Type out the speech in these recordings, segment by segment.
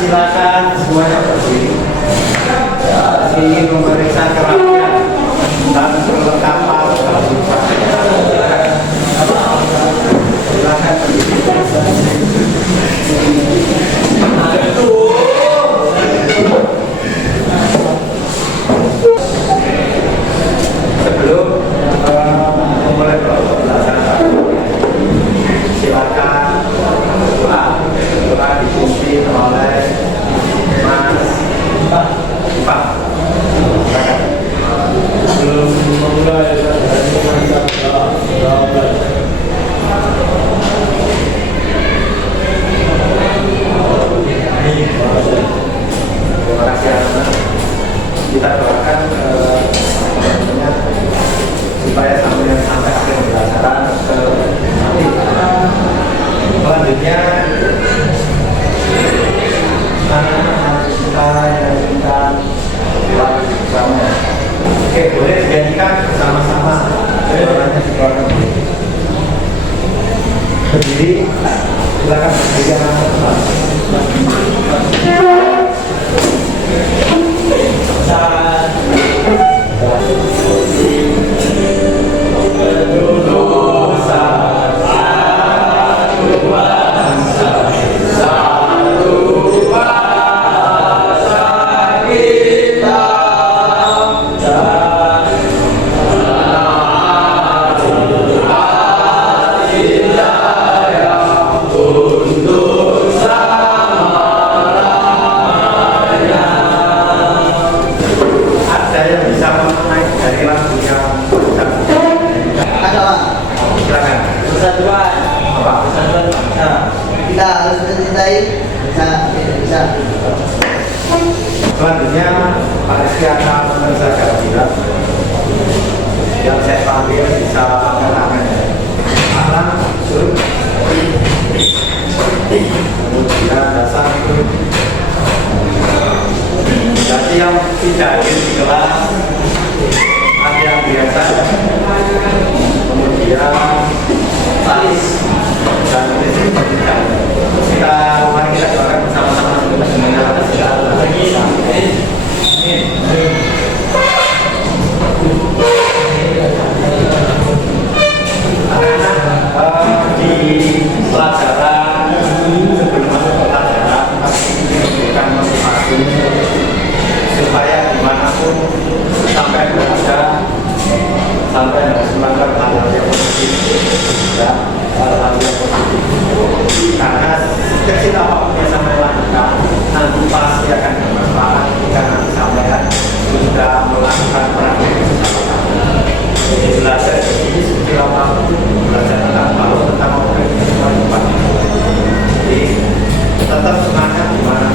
silakan semuanya berdiri. Ingin memeriksa kerapian dan perlengkapan silakan sebelum memulai pelajaran silakan doa dipimpin oleh Mas Pak. Sebelum memulai terima kasih anak-anak. Kita doakan supaya sampai akhir pembelajaran nanti. Selanjutnya anak-anak kita yang akan lalu bersama. Oke, boleh dinyanyikan bersama-sama. Doanya dikeluarkan berdiri. Silakan berdiri anak-anak. Selanjutnya Pak Rizky akan mengerjakan tidak yang saya panggil bisa mengenangnya alam suruh kemudian dasar jadi yang tidak hadir di kelas ada yang biasa kemudian talis dan kita mari kita doakan bersama-sama semuanya atas segala anak-anak di pelajaran sebelum masuk ke pelajaran pasti memberikan motivasi supaya dimanapun sampai berada sampai harus melakukan hal-hal yang positif ya, hal-hal yang positif karena kecil apapun yang sampai lakukan nanti pasti akan bermanfaat jika nanti sampai sudah melakukan praktek bersama. Jadi belajar di sini sekecil apapun belajar tentang tahu tentang objek semua cepat. Jadi tetap semangat di mana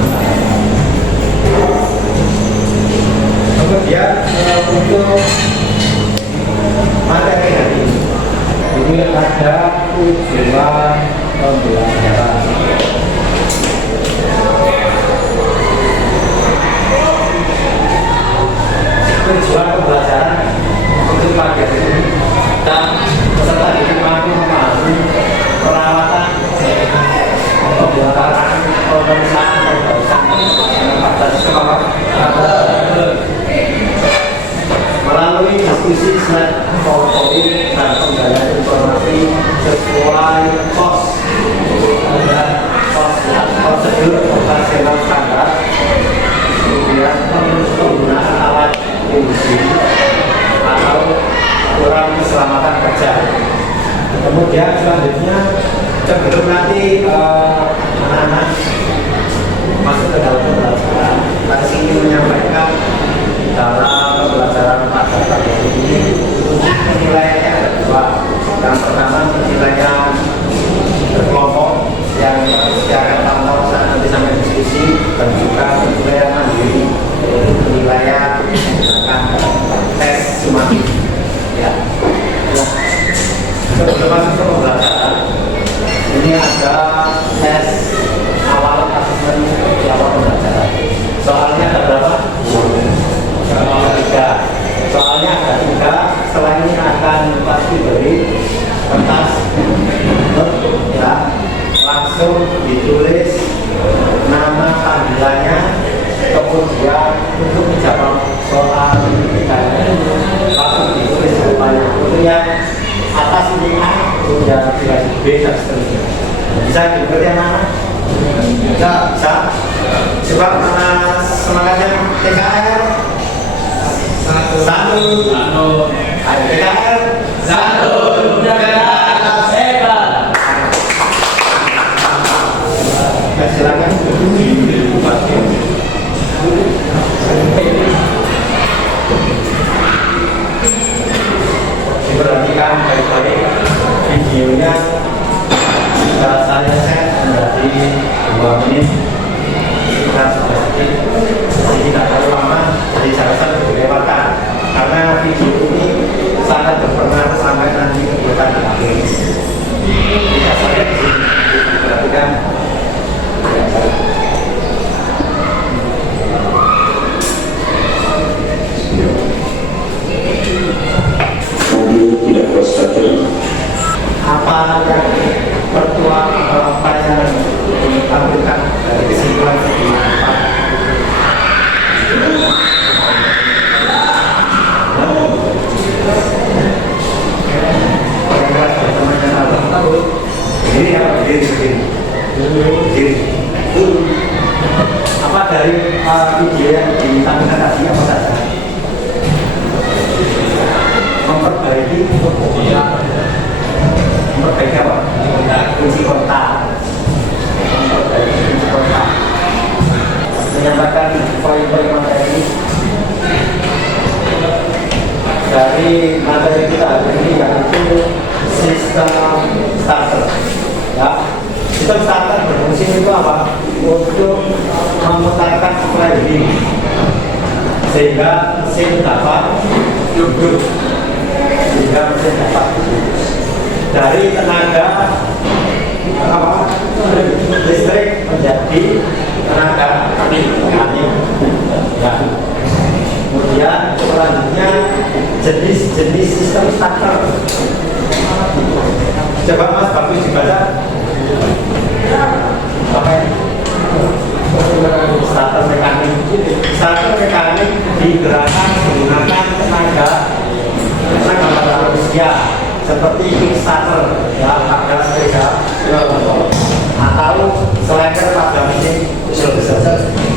kemudian untuk materi hari ini ada tujuan pembelajaran. Tujuan pembelajaran untuk pagi hari ini dan peserta didik mampu memahami perawatan pembelajaran pemeriksaan perbaikan sekolah melalui diskusi slide PowerPoint dan penggalian informasi sesuai prosedur operasional standar, kemudian penggunaan alat industri atau aturan keselamatan kerja. Kemudian selanjutnya sebelum nanti anak-anak masuk ke dalam pembelajaran, saya ingin menyampaikan dalam pembelajaran pada pagi ini penilaiannya ada dua. Yang pertama penilaian berkelompok yang secara pantau nanti sampai diskusi dan juga penilaian mandiri penilaian menggunakan tes sumatif ya. Sebelum masuk ke pembelajaran ini ada tes awal asesmen di awal pembelajaran. Soalnya ada berapa? Tiga. Soalnya ada tiga. Setelah ini akan pasti beri kertas ya, langsung ditulis nama panggilan tampilannya, kemudian untuk menjawab soal langsung ditulis jawabannya. Untuk yang atas ini A, kemudian B dan seterusnya. Bisa dimengerti yang mana? Bisa. Coba mana semangatnya TKR? Satu. Ayo TKR. Satu. Hebat. Silakan diperhatikan baik-baik videonya. Saya set menjadi 2 menit. Kita sudah sedikit, jadi tidak terlalu lama, jadi saya rasa dilewatkan karena video ini sangat berpengaruh sampai nanti kegiatan di akhir. Tidak sampai di sini diperhatikan. Apa yang pertua apa yang ditampilkan dari kesimpulan apa? Apa dari video yang ditampilkan tadi apa saja? Memperbaiki memperbaiki apa? Kunci kontak. Memperbaiki kunci kontak. Menyampaikan poin-poin materi dari materi kita hari ini, yaitu sistem starter. Ya, sistem starter berfungsi itu apa? Untuk memutarkan flywheel sehingga mesin dapat duduk, sehingga mesin dapat duduk. Dari tenaga apa? Listrik menjadi tenaga angin. Ya. Kemudian selanjutnya jenis-jenis sistem starter. Coba Mas bagus dibaca. Apa ini? Starter mekanik. Starter mekanik digerakkan menggunakan tenaga manusia seperti Kickstarter, ya, pada sepeda atau selenger pada mesin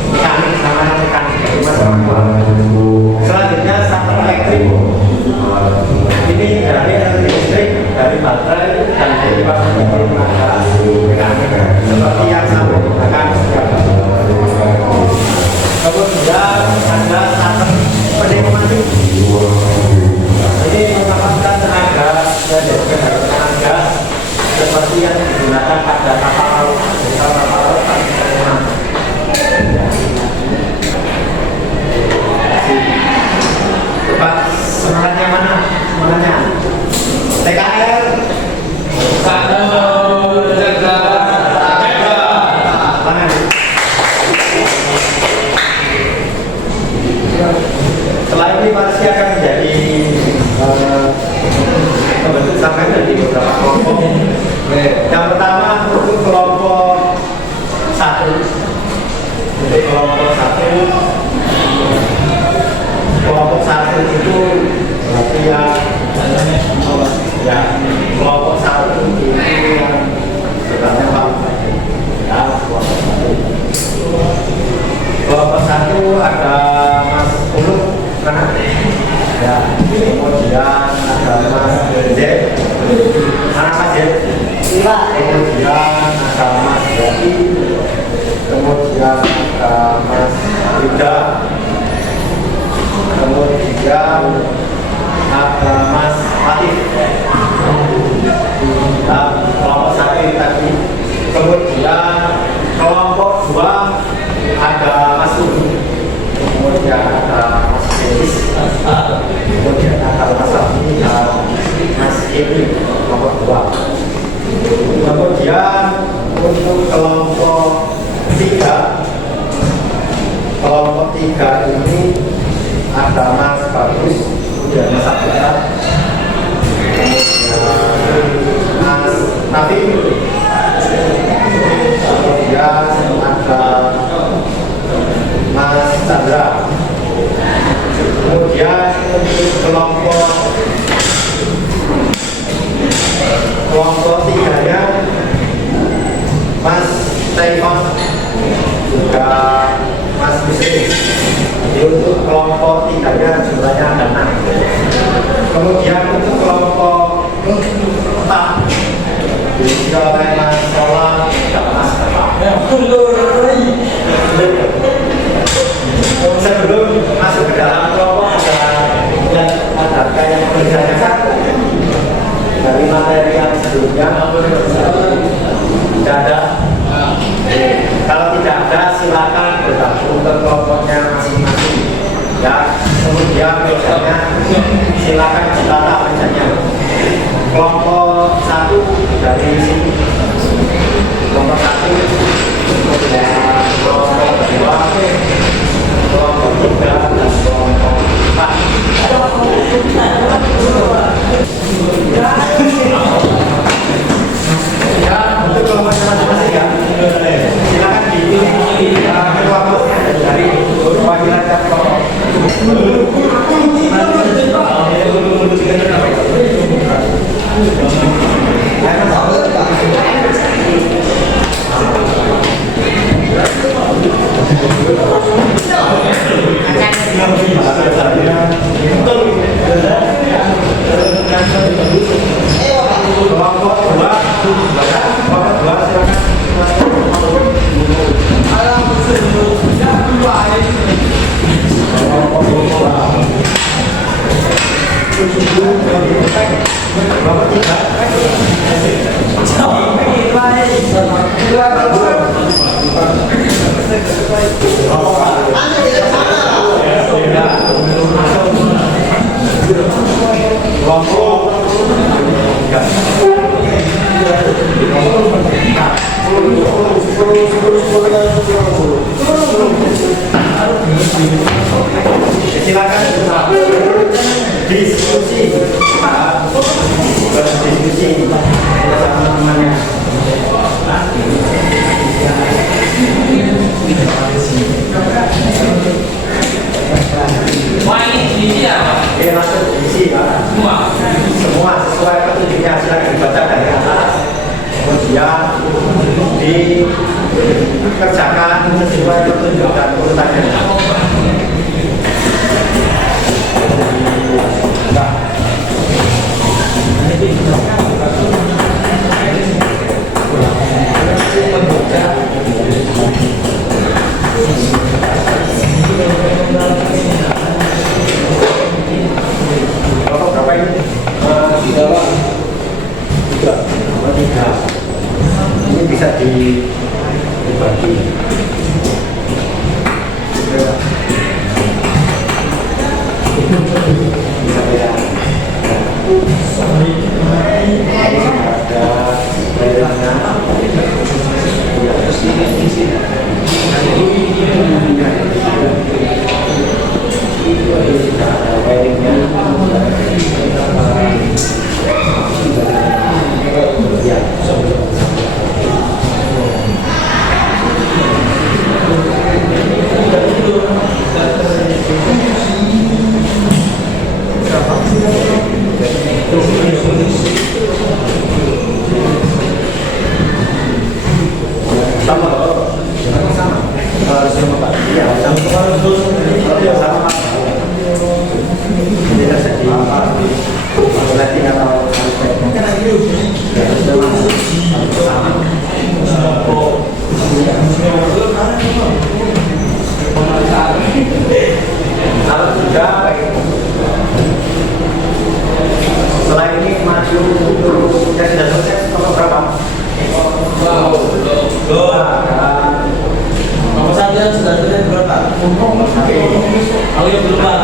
mekanik, namanya mekanik. Selanjutnya starter elektrik. Ini dari energi listrik, dari baterai dan dari tenaga mekanik seperti yang saya gunakan. Kemudian ada starter pneumatik. Ini mendapatkan tenaga seperti yang digunakan pada kapal laut. Coba semangatnya mana? Semangatnya TKR. Satu. Setelah ini pasti akan menjadi membentuk sampai menjadi beberapa kelompok. Yang pertama untuk kelompok 1. Jadi kelompok 1 itu berarti ya kelompok 1 itu yang sebenarnya ya, kelompok 1 ada Mas Uluk kan? Ya, kemudian ada Mas Z, mana Mas Z? Kemudian ada Mas Yati, kemudian ada Mas Rida, kemudian ada Mas Latif. Nah, kelompok 1 tadi. Kemudian kelompok 2 ada Mas Udi, kemudian ada Mas Denis, kemudian ada Mas Abi, Mas Edi, kelompok 2. Kemudian untuk kelompok 3 ini ada Mas Bagus, kemudian Mas Abdullah, kemudian Mas Nafi, kemudian ada ada? Kalau tidak ada, silakan bergabung ke kelompoknya masing-masing. Ya, kemudian biasanya silakan ditata mejanya. Kelompok 1 dari sini, kelompok 1, kemudian kelompok 2, kelompok 3, dan kelompok 4. Ya, untuk kelompoknya masing-masing ya. Silakan dipilih kelompoknya dari perwakilan kelompok. Silakan diskusi, berdiskusi bersama temannya. Ini langsung diisi ya. Semua sesuai petunjuknya, silakan dibaca dari atas. Kemudian dikerjakan sesuai petunjuk dan urutannya. Berapa ini? 3. Ini bisa dibagi. Bisa ya. Ada layarnya. Selain ini maju yang sudah selesai nomor berapa? Nomor 1 yang sudah selesai berapa? Kalau yang belum Pak.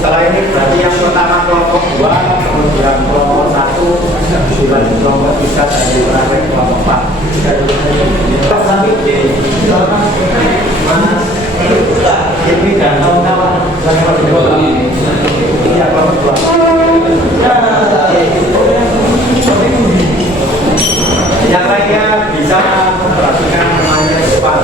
Setelah ini berarti yang pertama kelompok 2, kemudian kelompok 1, kemudian kelompok 3, dan terakhir kelompok 4. Ini dan kawan-kawan iya kelompok 2. Yang lainnya bisa memperhatikan namanya depan.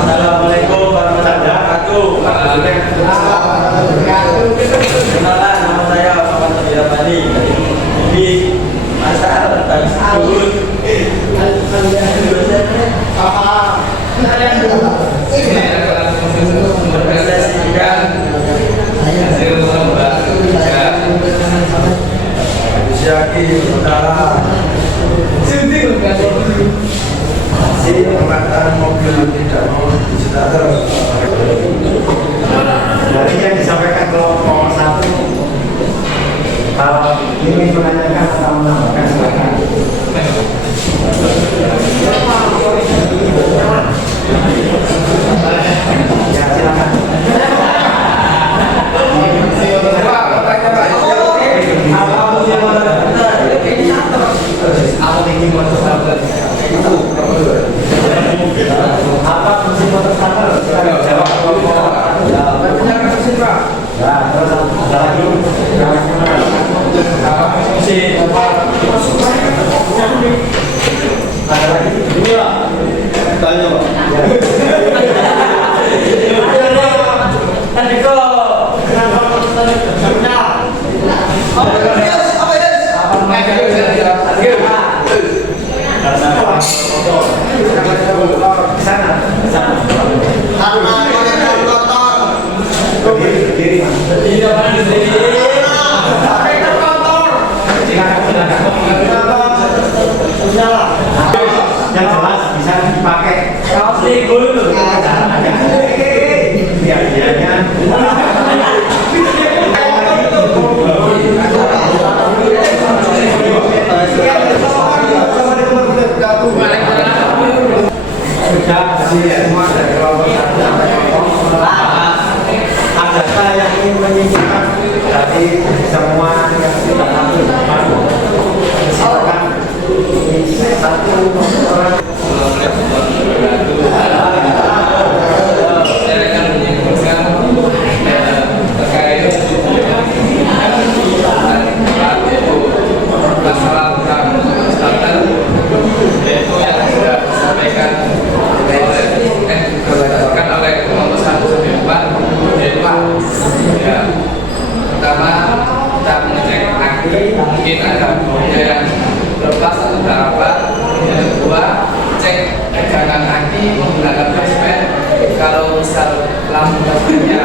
Assalamualaikum warahmatullahi wabarakatuh. Kenalan, nama saya Muhammad Sabira Bani. Di Asal Tasawuf. Berprestasikan hasil lomba usia saudara. Si pengangkatan mobil tidak mau disetar. Dari yang disampaikan kelompok 1, kalau ingin menanyakan atau menambahkan silakan. Ya silakan. Apa tinggi motor starter? Apa fungsi motor starter? Jawab kelompok 1. Ya, terus ada lagi. Apa fungsi ada lagi? Dua. Tanya, Pak. Tadi kok Kenapa motor starter ternyala? Yang jelas bisa dipakai kaos ligul tuh. biar-biarnya sudah semua dari kelompok 1 sampai kelompok 8. Adakah yang ingin menyimpulkan dari semua yang sudah tampil? Silakan satu orang. Saya akan menyimpulkan terkait yaitu masalah tentang starter, yaitu yang sudah disampaikan berdasarkan oleh kelompok 1 sampai 4, yaitu ya, pertama kita mengecek aki mungkin ada yang lepas atau apa. Yang kedua, cek tegangan aki menggunakan flashband. Kalau misal lampu flashbandnya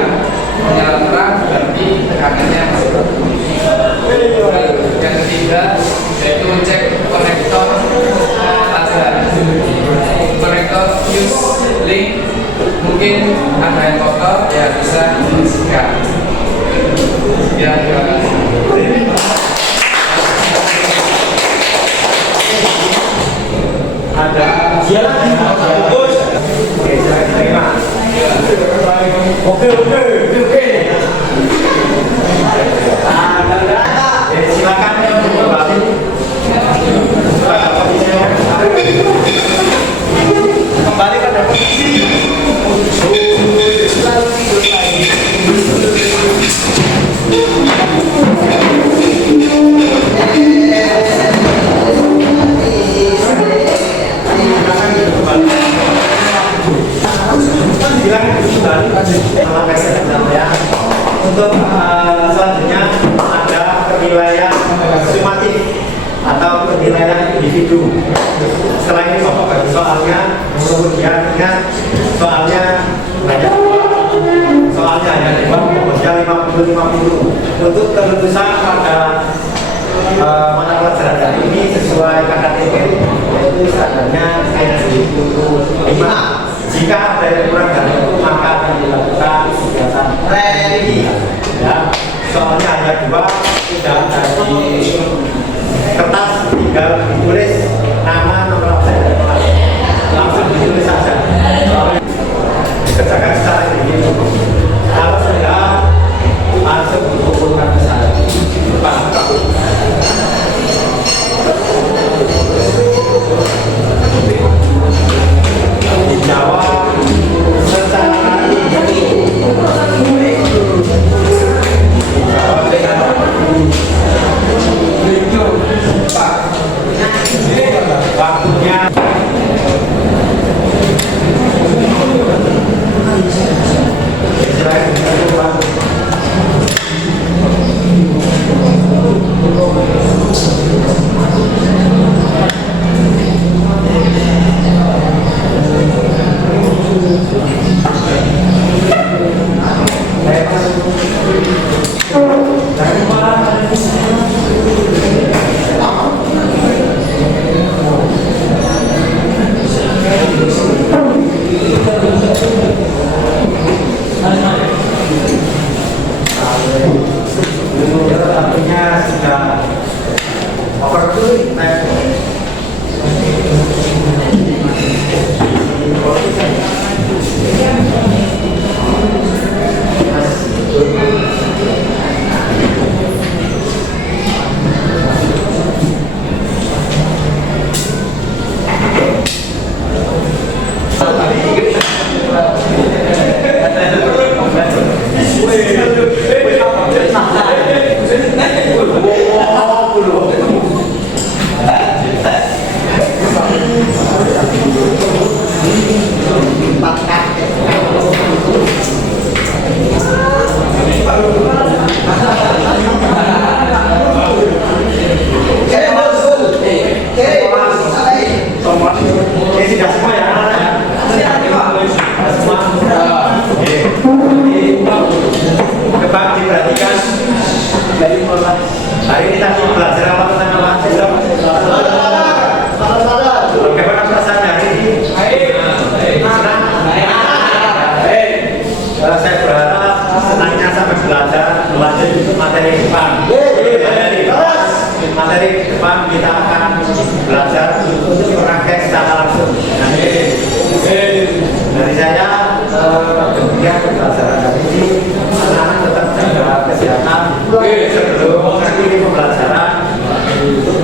menyala terang, berarti tegangannya masih bagus. Yang ketiga, yaitu cek konektor laser, konektor fuse link. Mungkin ada yang kotor, ya bisa dibersihkan. Ya, terima kasih. Ada silakan. Oke, saya terima. Oke. Silakan kembali. Kembali pada posisi. Untuk selanjutnya ada penilaian sumatif atau penilaian individu. Setelah ini Bapak bagi soalnya, kemudian ingat soalnya banyak, soalnya hanya 50-50. Untuk kelulusan pada mata pelajaran hari ini sesuai KKTP yaitu standarnya N75. Jika ada yang kurang dari itu maka akan dilakukan kegiatan revisi. Ya, soalnya hanya 2, sudah dari kertas, tinggal ditulis nama, nomor absen dan kelas. Langsung ditulis saja. Dikerjakan secara individu. Kalau sudah langsung dikumpulkan ke sana. Dijawab secara individu. Dijawab dengan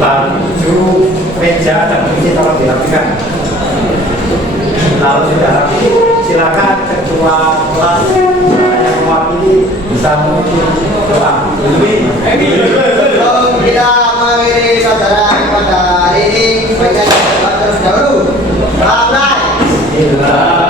baju, meja, dan kursi tolong dirapikan. Kalau sudah rapi, silakan ketua kelas yang mewakili bisa memimpin doa. Sebelum kita mengirim saudara kepada hari ini, baiknya kita terus dahulu. Selamat.